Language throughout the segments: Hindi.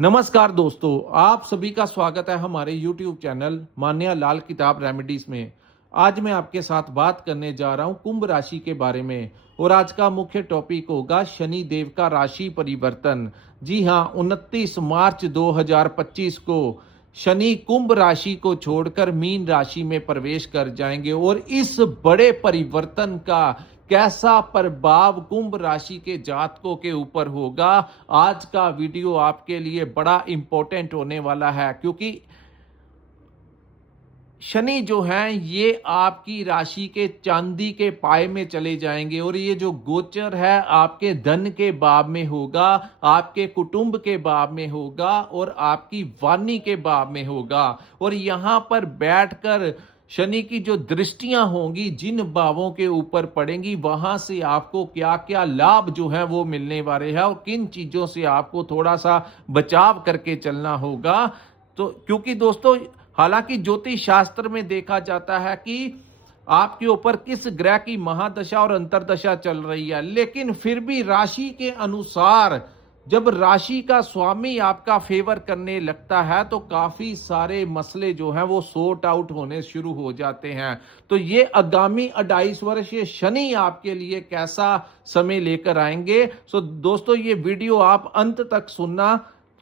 नमस्कार दोस्तों, आप सभी का स्वागत है हमारे YouTube चैनल मान्या लाल किताब रेमेडीज में। आज मैं आपके साथ बात करने जा रहा हूं कुंभ राशि के बारे में और आज का मुख्य टॉपिक होगा शनि देव का राशि परिवर्तन। जी हां, 29 मार्च 2025 को शनि कुंभ राशि को छोड़कर मीन राशि में प्रवेश कर जाएंगे और इस बड़े परिवर्तन का कैसा प्रभाव कुंभ राशि के जातकों के ऊपर होगा, आज का वीडियो आपके लिए बड़ा इंपॉर्टेंट होने वाला है। क्योंकि शनि जो है ये आपकी राशि के चांदी के पाए में चले जाएंगे और ये जो गोचर है आपके धन के भाव में होगा, आपके कुटुंब के भाव में होगा और आपकी वाणी के भाव में होगा। और यहां पर बैठकर शनि की जो दृष्टियां होंगी जिन भावों के ऊपर पड़ेंगी, वहां से आपको क्या क्या लाभ जो है वो मिलने वाले हैं और किन चीजों से आपको थोड़ा सा बचाव करके चलना होगा। तो क्योंकि दोस्तों, हालांकि ज्योतिष शास्त्र में देखा जाता है कि आपके ऊपर किस ग्रह की महादशा और अंतरदशा चल रही है, लेकिन फिर भी राशि के अनुसार जब राशि का स्वामी आपका फेवर करने लगता है तो काफी सारे मसले जो हैं वो सॉर्ट आउट होने शुरू हो जाते हैं। तो ये आगामी 28 वर्ष ये शनि आपके लिए कैसा समय लेकर आएंगे, सो दोस्तों ये वीडियो आप अंत तक सुनना,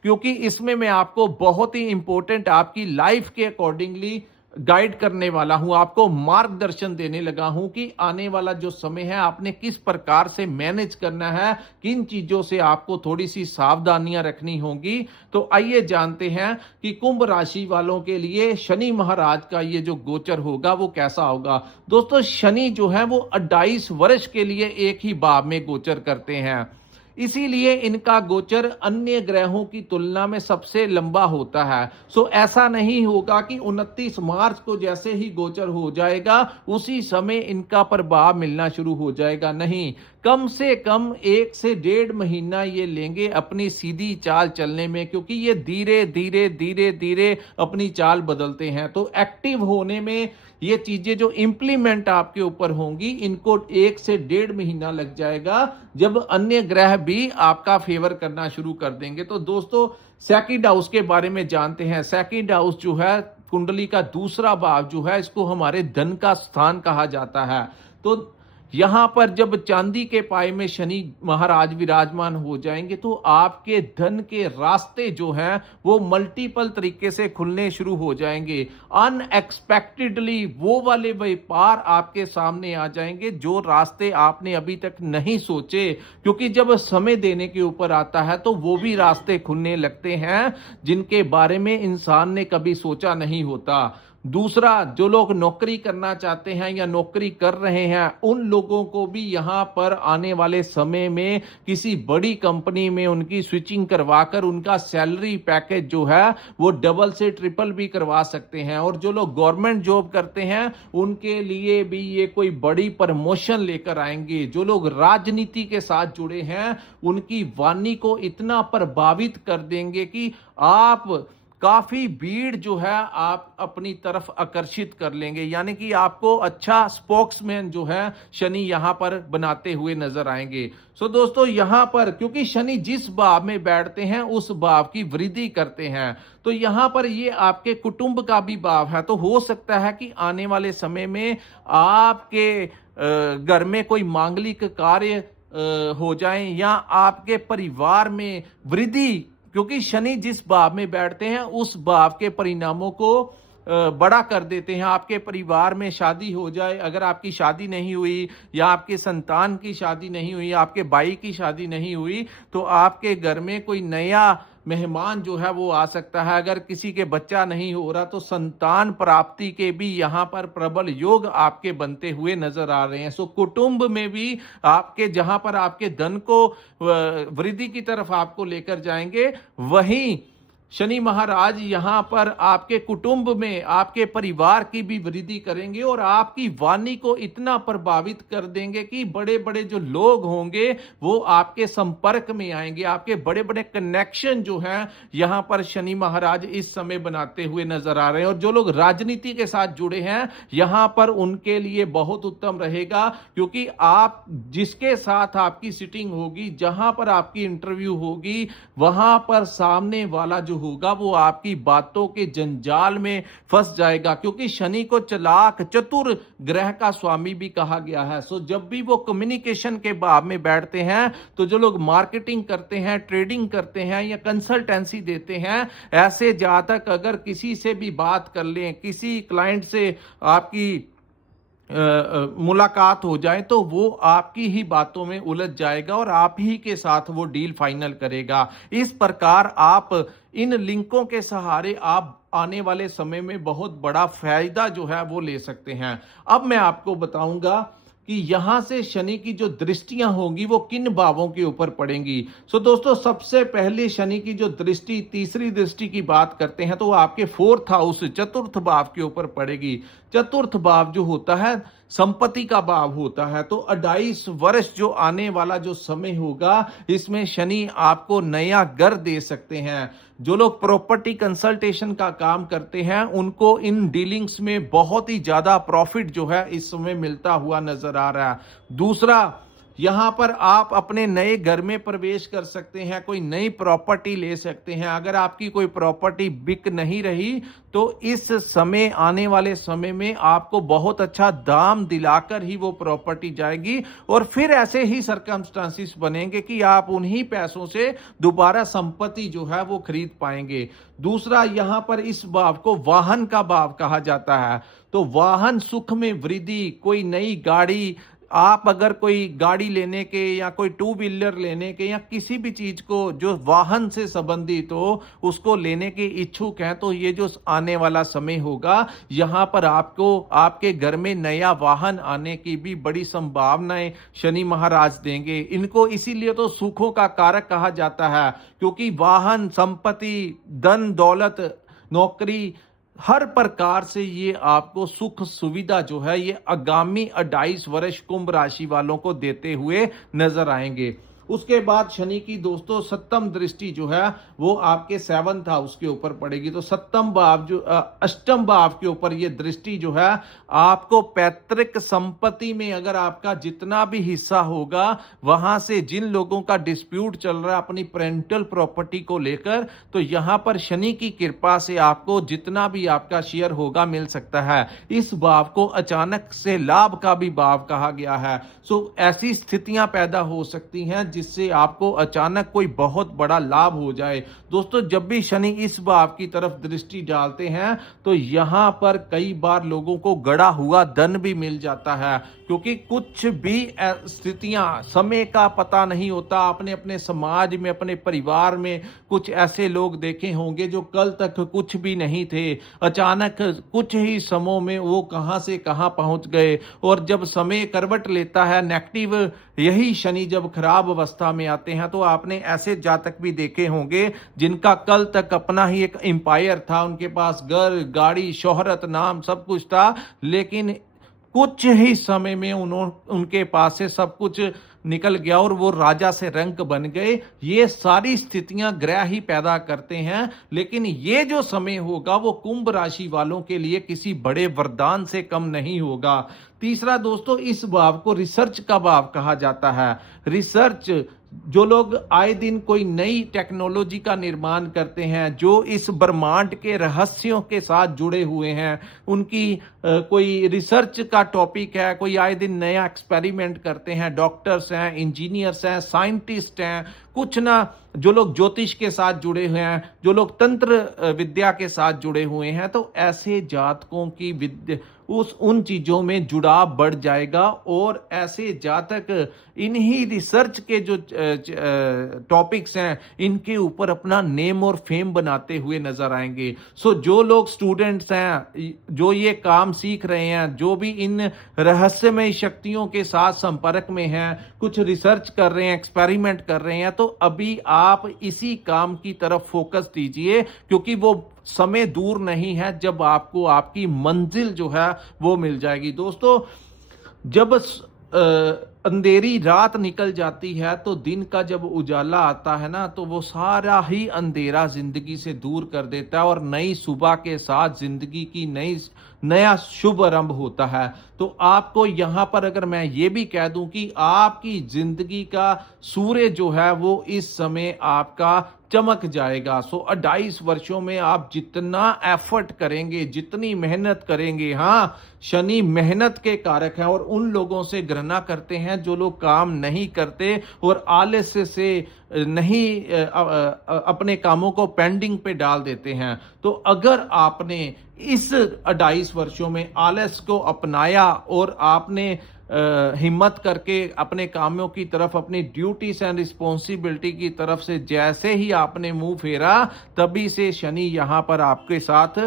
क्योंकि इसमें मैं आपको बहुत ही इंपॉर्टेंट आपकी लाइफ के अकॉर्डिंगली गाइड करने वाला हूं, आपको मार्गदर्शन देने लगा हूं कि आने वाला जो समय है आपने किस प्रकार से मैनेज करना है, किन चीजों से आपको थोड़ी सी सावधानियां रखनी होंगी। तो आइए जानते हैं कि कुंभ राशि वालों के लिए शनि महाराज का ये जो गोचर होगा वो कैसा होगा। दोस्तों, शनि जो है वो 28 वर्ष के लिए एक ही भाव में गोचर करते हैं, इसीलिए इनका गोचर अन्य ग्रहों की तुलना में सबसे लंबा होता है। सो ऐसा नहीं होगा कि 29 मार्च को जैसे ही गोचर हो जाएगा उसी समय इनका प्रभाव मिलना शुरू हो जाएगा। नहीं, कम से कम 1 से 1.5 महीना ये लेंगे अपनी सीधी चाल चलने में, क्योंकि ये धीरे धीरे धीरे धीरे अपनी चाल बदलते हैं। तो एक्टिव होने में ये चीजें जो इंप्लीमेंट आपके ऊपर होंगी, इनको 1 से 1.5 महीना लग जाएगा, जब अन्य ग्रह भी आपका फेवर करना शुरू कर देंगे। तो दोस्तों, सेकंड हाउस के बारे में जानते हैं। सेकंड हाउस जो है कुंडली का दूसरा भाव जो है, इसको हमारे धन का स्थान कहा जाता है। तो यहां पर जब चांदी के पाए में शनि महाराज विराजमान हो जाएंगे तो आपके धन के रास्ते जो हैं वो मल्टीपल तरीके से खुलने शुरू हो जाएंगे। अनएक्सपेक्टेडली वो वाले व्यापार आपके सामने आ जाएंगे जो रास्ते आपने अभी तक नहीं सोचे, क्योंकि जब समय देने के ऊपर आता है तो वो भी रास्ते खुलने लगते हैं जिनके बारे में इंसान ने कभी सोचा नहीं होता। दूसरा, जो लोग नौकरी करना चाहते हैं या नौकरी कर रहे हैं, उन लोगों को भी यहां पर आने वाले समय में किसी बड़ी कंपनी में उनकी स्विचिंग करवाकर उनका सैलरी पैकेज जो है वो डबल से ट्रिपल भी करवा सकते हैं। और जो लोग गवर्नमेंट जॉब करते हैं उनके लिए भी ये कोई बड़ी प्रमोशन लेकर आएंगे। जो लोग राजनीति के साथ जुड़े हैं उनकी वाणी को इतना प्रभावित कर देंगे कि आप काफी भीड़ जो है आप अपनी तरफ आकर्षित कर लेंगे, यानी कि आपको अच्छा स्पोक्समैन जो है शनि यहां पर बनाते हुए नजर आएंगे। सो दोस्तों, यहां पर क्योंकि शनि जिस भाव में बैठते हैं उस भाव की वृद्धि करते हैं, तो यहां पर ये आपके कुटुंब का भी भाव है। तो हो सकता है कि आने वाले समय में आपके घर में कोई मांगलिक कार्य हो जाए या आपके परिवार में वृद्धि, क्योंकि शनि जिस भाव में बैठते हैं उस भाव के परिणामों को बड़ा कर देते हैं। आपके परिवार में शादी हो जाए, अगर आपकी शादी नहीं हुई या आपके संतान की शादी नहीं हुई, आपके भाई की शादी नहीं हुई, तो आपके घर में कोई नया मेहमान जो है वो आ सकता है। अगर किसी के बच्चा नहीं हो रहा तो संतान प्राप्ति के भी यहाँ पर प्रबल योग आपके बनते हुए नजर आ रहे हैं। सो कुटुंब में भी आपके जहां पर आपके धन को वृद्धि की तरफ आपको लेकर जाएंगे, वहीं शनि महाराज यहाँ पर आपके कुटुंब में, आपके परिवार की भी वृद्धि करेंगे और आपकी वाणी को इतना प्रभावित कर देंगे कि बड़े-बड़े जो लोग होंगे वो आपके संपर्क में आएंगे। आपके बड़े-बड़े कनेक्शन जो हैं यहाँ पर शनि महाराज इस समय बनाते हुए नजर आ रहे हैं। और जो लोग राजनीति के साथ जुड़े हैं यहाँ पर उनके लिए बहुत उत्तम रहेगा, क्योंकि आप जिसके साथ आपकी सिटिंग होगी, जहां पर आपकी इंटरव्यू होगी, वहां पर सामने वाला जो होगा वो आपकी बातों के जंजाल में फंस जाएगा, क्योंकि शनि को चालाक चतुर ग्रह का स्वामी भी कहा गया है। सो जब भी वो कम्युनिकेशन के भाव में बैठते हैं तो जो लोग मार्केटिंग करते हैं, ट्रेडिंग करते हैं या कंसल्टेंसी देते हैं, ऐसे जातक अगर किसी से भी बात कर लें, किसी क्लाइंट से आपकी मुलाकात हो जाए तो वो आपकी ही बातों में उलझ जाएगा और आप ही के साथ वो डील फाइनल करेगा। इस प्रकार आप इन लिंकों के सहारे आप आने वाले समय में बहुत बड़ा फायदा जो है वो ले सकते हैं। अब मैं आपको बताऊंगा कि यहां से शनि की जो दृष्टियां होंगी वो किन भावों के ऊपर पड़ेंगी। सो दोस्तों, सबसे पहले शनि की जो दृष्टि, तीसरी दृष्टि की बात करते हैं तो वो आपके फोर्थ हाउस, चतुर्थ भाव के ऊपर पड़ेगी। चतुर्थ भाव जो होता है संपत्ति का भाव होता है। तो 28 वर्ष जो आने वाला जो समय होगा, इसमें शनि आपको नया घर दे सकते हैं। जो लोग प्रॉपर्टी कंसल्टेशन का काम करते हैं उनको इन डीलिंग्स में बहुत ही ज्यादा प्रॉफिट जो है इस समय मिलता हुआ नजर आ रहा है। दूसरा, यहां पर आप अपने नए घर में प्रवेश कर सकते हैं, कोई नई प्रॉपर्टी ले सकते हैं। अगर आपकी कोई प्रॉपर्टी बिक नहीं रही तो इस समय, आने वाले समय में आपको बहुत अच्छा दाम दिलाकर ही वो प्रॉपर्टी जाएगी और फिर ऐसे ही सर्कमस्टांसिस बनेंगे कि आप उन्हीं पैसों से दोबारा संपत्ति जो है वो खरीद पाएंगे। दूसरा, यहां पर इस भाव को वाहन का भाव कहा जाता है। तो वाहन सुख में वृद्धि, कोई नई गाड़ी, आप अगर कोई गाड़ी लेने के या कोई टू व्हीलर लेने के या किसी भी चीज को जो वाहन से संबंधित हो उसको लेने के इच्छुक हैं, तो ये जो आने वाला समय होगा यहां पर आपको आपके घर में नया वाहन आने की भी बड़ी संभावनाएं शनि महाराज देंगे। इनको इसीलिए तो सुखों का कारक कहा जाता है, क्योंकि वाहन, संपत्ति, धन दौलत, नौकरी, हर प्रकार से ये आपको सुख सुविधा जो है ये आगामी 28 वर्ष कुंभ राशि वालों को देते हुए नजर आएंगे। उसके बाद शनि की दोस्तों सप्तम दृष्टि जो है वो आपके 7th हाउस के ऊपर पड़ेगी। तो सप्तम भाव जो अष्टम भाव के ऊपर ये दृष्टि जो है आपको पैतृक संपत्ति में अगर आपका जितना भी हिस्सा होगा, वहां से जिन लोगों का डिस्प्यूट चल रहा है अपनी पेरेंटल प्रॉपर्टी को लेकर, तो यहां पर शनि की कृपा से आपको जितना भी आपका शेयर होगा मिल सकता है। इस भाव को अचानक से लाभ का भी भाव कहा गया है। सो ऐसी स्थितियां पैदा हो सकती हैं जिससे आपको अचानक कोई बहुत बड़ा लाभ हो जाए। दोस्तों, जब भी शनि इस भाव की तरफ दृष्टि डालते हैं तो यहां पर कई बार लोगों को गड़ा हुआ धन भी मिल जाता है, क्योंकि कुछ भी स्थितियां, समय का पता नहीं होता। आपने अपने समाज में, अपने परिवार में कुछ ऐसे लोग देखे होंगे जो कल तक कुछ भी नहीं थे, अचानक कुछ ही समयों में वो कहां से कहां पहुंच गए। और जब समय करवट लेता है नेगेटिव, यही शनि जब खराब अवस्था में आते हैं तो आपने ऐसे जातक भी देखे होंगे जिनका कल तक अपना ही एक एम्पायर था, उनके पास घर, गाड़ी, शोहरत, नाम सब कुछ था, लेकिन कुछ ही समय में उनके पास से सब कुछ निकल गया और वो राजा से रंक बन गए। ये सारी स्थितियां ग्रह ही पैदा करते हैं, लेकिन ये जो समय होगा वो कुंभ राशि वालों के लिए किसी बड़े वरदान से कम नहीं होगा। तीसरा दोस्तों, इस भाव को रिसर्च का भाव कहा जाता है। रिसर्च, जो लोग आए दिन कोई नई टेक्नोलॉजी का निर्माण करते हैं, जो इस ब्रह्मांड के रहस्यों के साथ जुड़े हुए हैं, उनकी कोई रिसर्च का टॉपिक है, कोई आए दिन नया एक्सपेरिमेंट करते हैं, डॉक्टर्स हैं, इंजीनियर्स हैं, साइंटिस्ट हैं, कुछ ना, जो लोग ज्योतिष के साथ जुड़े हुए हैं, जो लोग तंत्र विद्या के साथ जुड़े हुए हैं, तो ऐसे जातकों की विद्या उन चीजों में जुड़ाव बढ़ जाएगा और ऐसे जातक इन्हीं रिसर्च के जो टॉपिक्स हैं इनके ऊपर अपना नेम और फेम बनाते हुए नजर आएंगे। सो जो लोग स्टूडेंट्स हैं, जो ये काम सीख रहे हैं, जो भी इन रहस्यमय शक्तियों के साथ संपर्क में हैं, कुछ रिसर्च कर रहे हैं, एक्सपेरिमेंट कर रहे हैं, तो अभी आप इसी काम की तरफ फोकस दीजिए, क्योंकि वो समय दूर नहीं है जब आपको आपकी मंजिल जो है वो मिल जाएगी। दोस्तों, जब अंधेरी रात निकल जाती है तो दिन का जब उजाला आता है ना, तो वो सारा ही अंधेरा जिंदगी से दूर कर देता है और नई सुबह के साथ जिंदगी की नया शुभ आरंभ होता है। तो आपको यहां पर अगर मैं ये भी कह दूं कि आपकी जिंदगी का सूर्य जो है वो इस समय आपका चमक जाएगा। 28 वर्षों में आप जितना एफर्ट करेंगे, जितनी मेहनत करेंगे, हाँ, शनि मेहनत के कारक हैं और उन लोगों से घृणा करते हैं जो लोग काम नहीं करते और आलस्य से नहीं अपने कामों को पेंडिंग पे डाल देते हैं। तो अगर आपने इस 28 वर्षों में आलस्य को अपनाया और आपने हिम्मत करके अपने कामों की तरफ, अपनी ड्यूटीज एंड रिस्पॉन्सिबिलिटी की तरफ से जैसे ही आपने मुंह फेरा, तभी से शनि यहां पर आपके साथ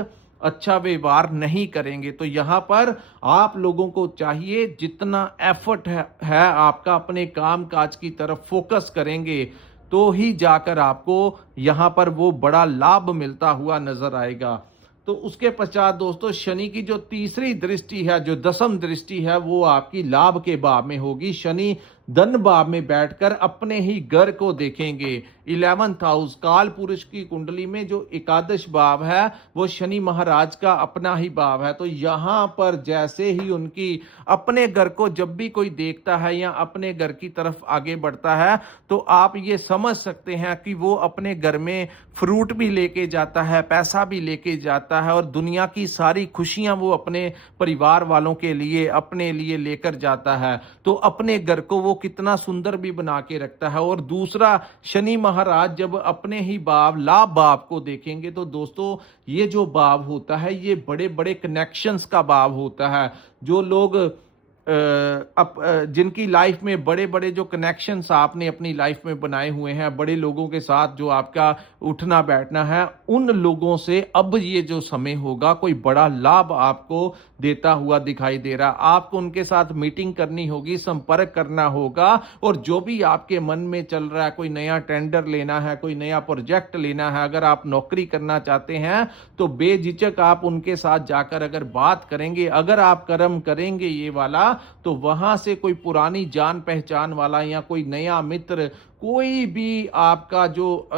अच्छा व्यवहार नहीं करेंगे। तो यहां पर आप लोगों को चाहिए, जितना एफर्ट है आपका अपने काम काज की तरफ फोकस करेंगे तो ही जाकर आपको यहां पर वो बड़ा लाभ मिलता हुआ नजर आएगा। तो उसके पश्चात दोस्तों, शनि की जो तीसरी दृष्टि है, जो दसम दृष्टि है, वो आपकी लाभ के भाव में होगी। शनि धन भाव में बैठकर अपने ही घर को देखेंगे। 11th हाउस, काल पुरुष की कुंडली में जो एकादश भाव है वो शनि महाराज का अपना ही भाव है। तो यहां पर जैसे ही उनकी अपने घर को जब भी कोई देखता है या अपने घर की तरफ आगे बढ़ता है, तो आप ये समझ सकते हैं कि वो अपने घर में फ्रूट भी लेके जाता है, पैसा भी लेके जाता है और दुनिया की सारी खुशियां वो अपने परिवार वालों के लिए, अपने लिए लेकर जाता है। तो अपने घर को वो कितना सुंदर भी बना के रखता है। और दूसरा, शनि महाराज जब अपने ही भाव लाभ भाव को देखेंगे तो दोस्तों, ये जो भाव होता है ये बड़े बड़े कनेक्शंस का भाव होता है। जो लोग जिनकी लाइफ में बड़े बड़े जो कनेक्शंस आपने अपनी लाइफ में बनाए हुए हैं, बड़े लोगों के साथ जो आपका उठना बैठना है, उन लोगों से अब ये जो समय होगा कोई बड़ा लाभ आपको देता हुआ दिखाई दे रहा। आपको उनके साथ मीटिंग करनी होगी, संपर्क करना होगा और जो भी आपके मन में चल रहा है, कोई नया टेंडर लेना है, कोई नया प्रोजेक्ट लेना है, अगर आप नौकरी करना चाहते हैं तो बेझिझक आप उनके साथ जाकर अगर बात करेंगे, अगर आप कर्म करेंगे ये वाला, तो वहां से कोई पुरानी जान पहचान वाला या कोई नया मित्र, कोई भी आपका जो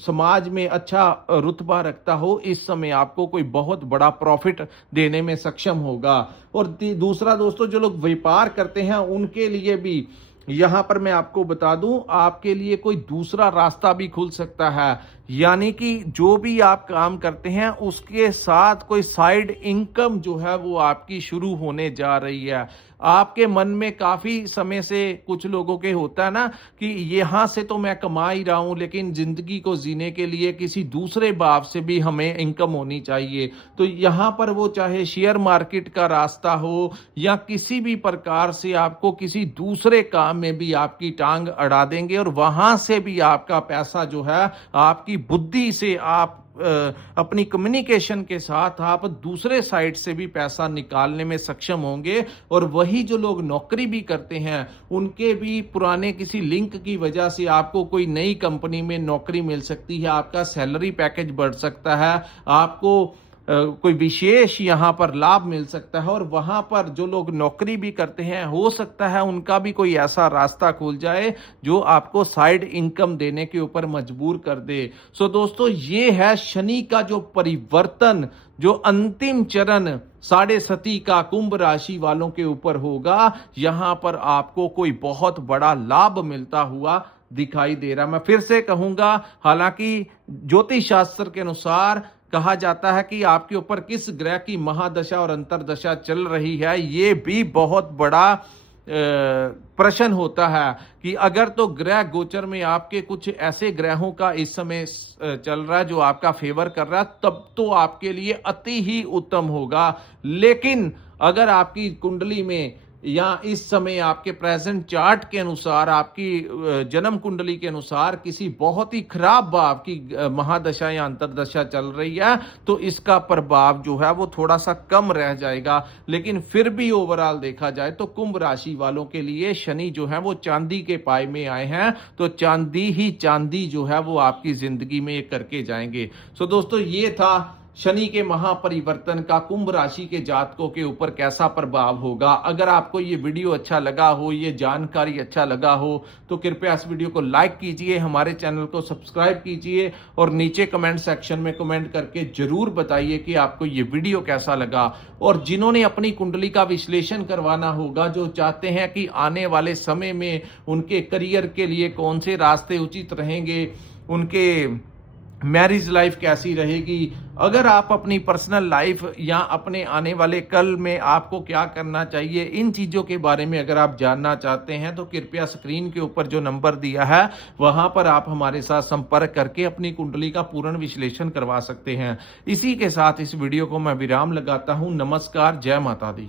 समाज में अच्छा रुतबा रखता हो, इस समय आपको कोई बहुत बड़ा प्रॉफिट देने में सक्षम होगा। और दूसरा दोस्तों, जो लोग व्यापार करते हैं उनके लिए भी यहां पर मैं आपको बता दूं, आपके लिए कोई दूसरा रास्ता भी खुल सकता है। यानी कि जो भी आप काम करते हैं उसके साथ कोई साइड इनकम जो है वो आपकी शुरू होने जा रही है। आपके मन में काफी समय से कुछ लोगों के होता है ना कि यहां से तो मैं कमा ही रहा हूं, लेकिन जिंदगी को जीने के लिए किसी दूसरे भाव से भी हमें इनकम होनी चाहिए। तो यहां पर वो चाहे शेयर मार्केट का रास्ता हो या किसी भी प्रकार से आपको किसी दूसरे काम में भी आपकी टांग अड़ा देंगे और वहां से भी आपका पैसा जो है, आपकी बुद्धि से आप अपनी कम्युनिकेशन के साथ आप दूसरे साइड से भी पैसा निकालने में सक्षम होंगे। और वही जो लोग नौकरी भी करते हैं उनके भी पुराने किसी लिंक की वजह से आपको कोई नई कंपनी में नौकरी मिल सकती है, आपका सैलरी पैकेज बढ़ सकता है, आपको कोई विशेष यहां पर लाभ मिल सकता है। और वहां पर जो लोग नौकरी भी करते हैं, हो सकता है उनका भी कोई ऐसा रास्ता खुल जाए जो आपको साइड इनकम देने के ऊपर मजबूर कर दे। सो दोस्तों, ये है शनि का जो परिवर्तन, जो अंतिम चरण 7.5 का कुंभ राशि वालों के ऊपर होगा। यहां पर आपको कोई बहुत बड़ा लाभ मिलता हुआ दिखाई दे रहा। मैं फिर से कहूंगा, हालांकि ज्योतिष शास्त्र के अनुसार कहा जाता है कि आपके ऊपर किस ग्रह की महादशा और अंतरदशा चल रही है, ये भी बहुत बड़ा प्रश्न होता है कि अगर तो ग्रह गोचर में आपके कुछ ऐसे ग्रहों का इस समय चल रहा है जो आपका फेवर कर रहा है, तब तो आपके लिए अति ही उत्तम होगा। लेकिन अगर आपकी कुंडली में या इस समय आपके प्रेजेंट चार्ट के अनुसार, आपकी जन्म कुंडली के अनुसार किसी बहुत ही खराब भाव की महादशा या अंतरदशा चल रही है, तो इसका प्रभाव जो है वो थोड़ा सा कम रह जाएगा। लेकिन फिर भी ओवरऑल देखा जाए तो कुंभ राशि वालों के लिए शनि जो है वो चांदी के पाए में आए हैं, तो चांदी ही चांदी जो है वो आपकी जिंदगी में करके जाएंगे। सो दोस्तों, ये था शनि के महापरिवर्तन का कुंभ राशि के जातकों के ऊपर कैसा प्रभाव होगा। अगर आपको ये वीडियो अच्छा लगा हो, ये जानकारी अच्छा लगा हो, तो कृपया इस वीडियो को लाइक कीजिए, हमारे चैनल को सब्सक्राइब कीजिए और नीचे कमेंट सेक्शन में कमेंट करके जरूर बताइए कि आपको ये वीडियो कैसा लगा। और जिन्होंने अपनी कुंडली का विश्लेषण करवाना होगा, जो चाहते हैं कि आने वाले समय में उनके करियर के लिए कौन से रास्ते उचित रहेंगे, उनके मैरिज लाइफ कैसी रहेगी, अगर आप अपनी पर्सनल लाइफ या अपने आने वाले कल में आपको क्या करना चाहिए, इन चीज़ों के बारे में अगर आप जानना चाहते हैं, तो कृपया स्क्रीन के ऊपर जो नंबर दिया है वहां पर आप हमारे साथ संपर्क करके अपनी कुंडली का पूर्ण विश्लेषण करवा सकते हैं। इसी के साथ इस वीडियो को मैं विराम लगाता हूं। नमस्कार, जय माता दी।